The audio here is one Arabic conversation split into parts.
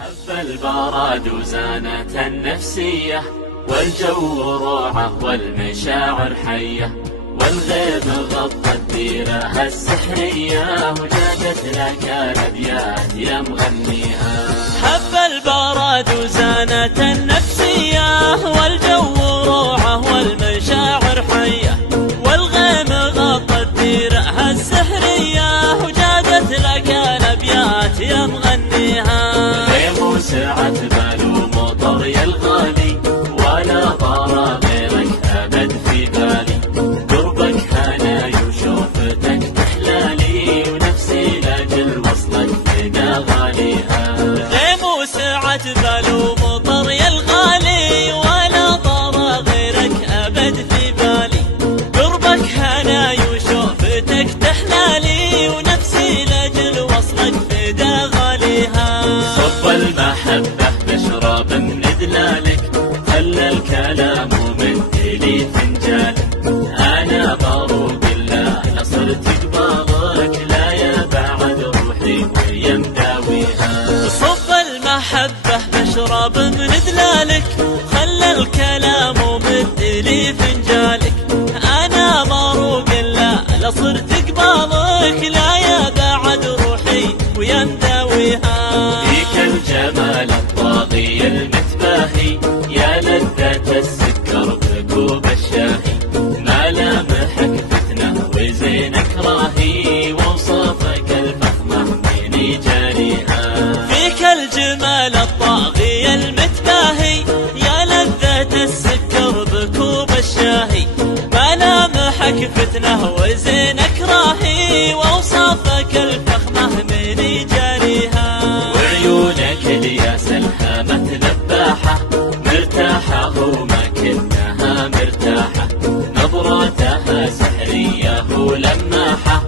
هب البراد وزانت النفسية، والجو روعة والمشاعر حية، والغيب غطى الديرة السحرية، وجادت لك الأبيات يا مغنيها. هب البراد وزانت النفسية، والجو روعة والمشاعر حية، والغيم غطى الديرة السحرية، وجادت لك الأبيات يا مغنيها. سعة بال ومطر يا الغالي، ولا طار غيرك أبد في بالي، قربك هناي وشوفتك تحلالي، ونفسي لاجل وصلك فدا غاليها. غيم وسعة بال ومطر يا الغالي، ولا طار غيرك أبد في بالي، قربك هناي وشوفتك تحلالي، ونفسي لاجل وصلك فدا غاليها. صب المحبة بشرب من دلالك، خلى الكلام ومثلي فنجالك، أنا بروق الله لصرت قبالك، لا يا بعد روحي ويا مداويها. صب المحبة بشرب من دلالك، خلى الكلام ومثلي فنجالك، أنا بروق الله لصرت قبالك، لا يا بعد روحي ويا مداويها. الجمال الطاغي المتباهي، يا لذة السكر بكوب الشاهي، ملامحك فتنة وزينك راهي، ووصفك الفخمة من جاريها. فيك الجمال الطاغي المتباهي، يا لذة السكر بكوب الشاهي، ملامحك فتنة وزينك راهي، ووصفك الفخمة من جاريها. وعيونك الياس الهامة ذباحة، مرتاحة وما كنها مرتاحة، نظراتها سحرية ولماحة،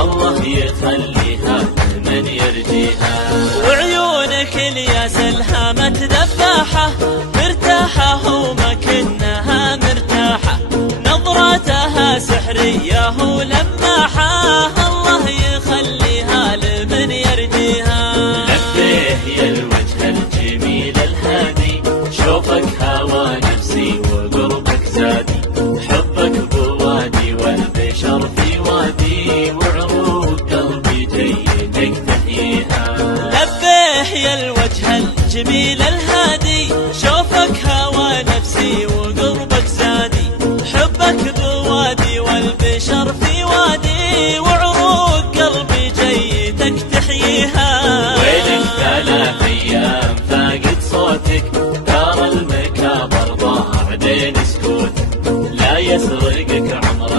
الله يخليها من يرجيها. وعيونك الياس الهامة ذباحة، مرتاحة وما كنها مرتاحة، نظراتها سحرية ولماحة، الله يخليها لمن يرجيها. لبيه يا الوجه الجميل الهادي، شوفك هوى نفسي وقربك زادي، حبك بوادي والبشر في وادي، وعروق قلبي جيدك تحييها. لبيه يا الوجه الجميل الهادي، شوفك هوى نفسي وقربك زادي، حبك بوادي والبشر في وادي، وعروق قلبي جيدك تحييها. ويلك 3 أيام فاقد صوتك، دار المكابر ضاع بين سكوتك، لا يسرقك عمرك